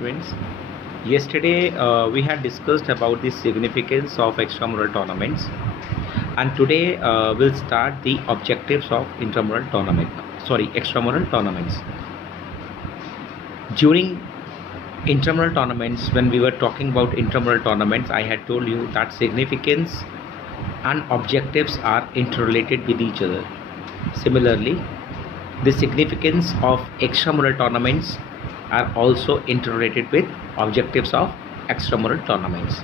students. Yesterday we had discussed about the significance of extramural tournaments, and today we'll start the objectives of extramural tournaments. During intramural tournaments, when we were talking about intramural tournaments, I had told you that significance and objectives are interrelated with each other. Similarly, the significance of extramural tournaments are also interrelated with objectives of extramural tournaments.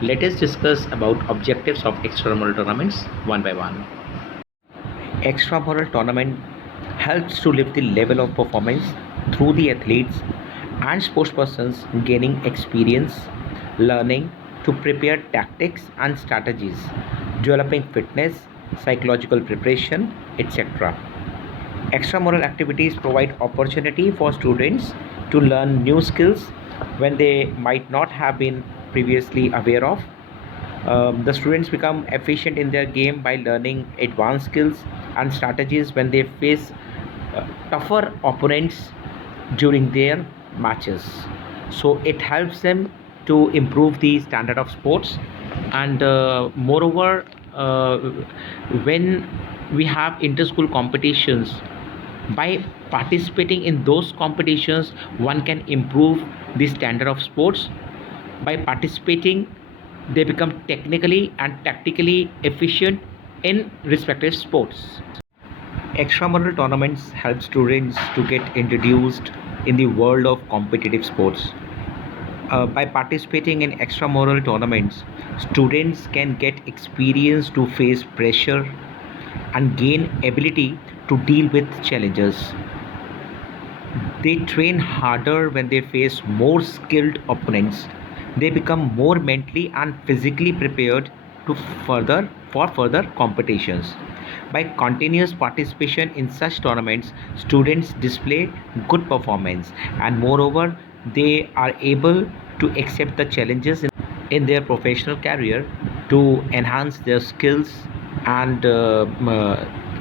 Let us discuss about objectives of extramural tournaments one by one. Extramural tournament helps to lift the level of performance through the athletes and sportspersons gaining experience, learning to prepare tactics and strategies, developing fitness, psychological preparation, etc. Extramural activities provide opportunity for students to learn new skills when they might not have been previously aware of. The students become efficient in their game by learning advanced skills and strategies when they face tougher opponents during their matches. So it helps them to improve the standard of sports, and moreover, when we have inter-school competitions, by participating in those competitions one can improve the standard of sports. By participating, they become technically and tactically efficient in respective sports. Extramural tournaments help students to get introduced in the world of competitive sports. By participating in extramural tournaments, students can get experience to face pressure and gain ability to deal with challenges. They train harder when they face more skilled opponents. They become more mentally and physically prepared to further competitions. By continuous participation in such tournaments, students display good performance, and moreover, they are able to accept the challenges in their professional career to enhance their skills and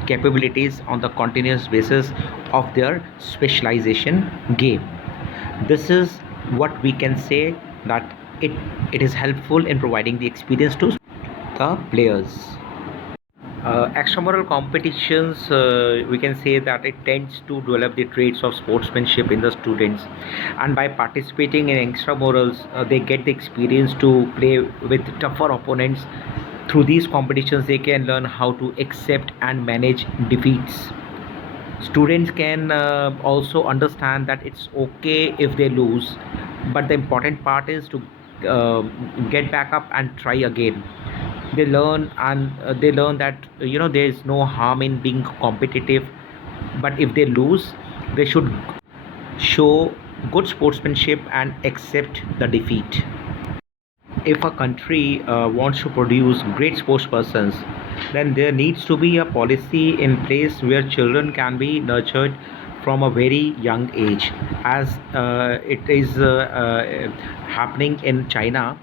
capabilities on the continuous basis of their specialization game. This is what we can say, that it is helpful in providing the experience to the players. Extramural competitions, we can say that it tends to develop the traits of sportsmanship in the students, and by participating in extramurals, they get the experience to play with tougher opponents. Through these competitions, they can learn how to accept and manage defeats. Students can also understand that it's okay if they lose, but the important part is to uh, get back up and try again. They learn that there is no harm in being competitive, but if they lose, they should show good sportsmanship and accept the defeat. If a country wants to produce great sportspersons, then there needs to be a policy in place where children can be nurtured from a very young age, as it is happening in China.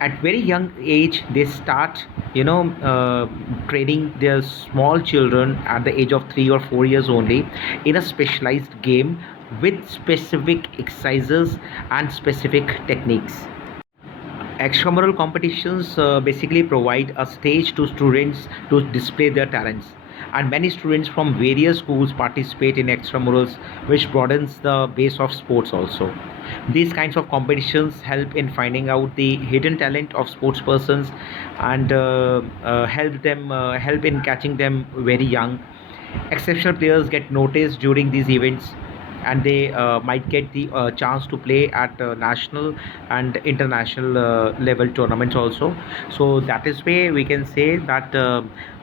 At very young age, they start training their small children at the age of 3 or 4 years only in a specialized game with specific exercises and specific techniques. Extramural competitions basically provide a stage to students to display their talents, and many students from various schools participate in extramurals, which broadens the base of sports also. These kinds of competitions help in finding out the hidden talent of sports persons, and help in catching them very young. Exceptional players get noticed during these events, and they might get the chance to play at national and international level tournaments also. So that is why we can say that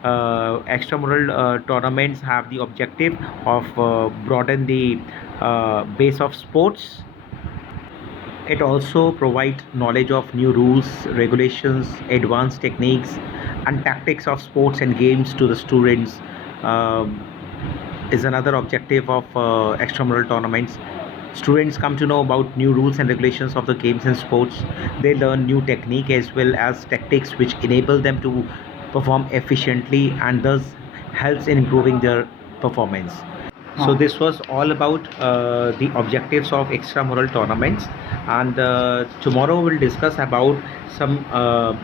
extramural tournaments have the objective of broaden the base of sports. It also provides knowledge of new rules, regulations, advanced techniques, and tactics of sports and games to the students. Um, is another objective of extramural tournaments. Students come to know about new rules and regulations of the games and sports. They learn new technique as well as tactics which enable them to perform efficiently, and thus helps in improving their performance. So हाँ this was all about the objectives of extramural tournaments, and tomorrow we'll discuss about some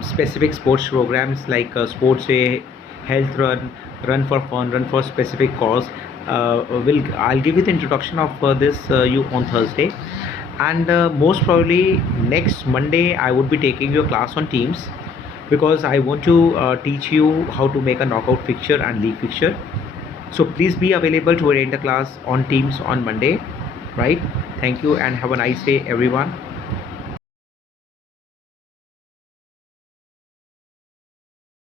specific sports programs like sports day, health run, run for fun, run for specific cause. I'll give you the introduction of this you on Thursday, and most probably next Monday I would be taking your class on Teams, because I want to teach you how to make a knockout fixture and league fixture. So please be available to attend the class on Teams on Monday, right? Thank you and have a nice day, everyone.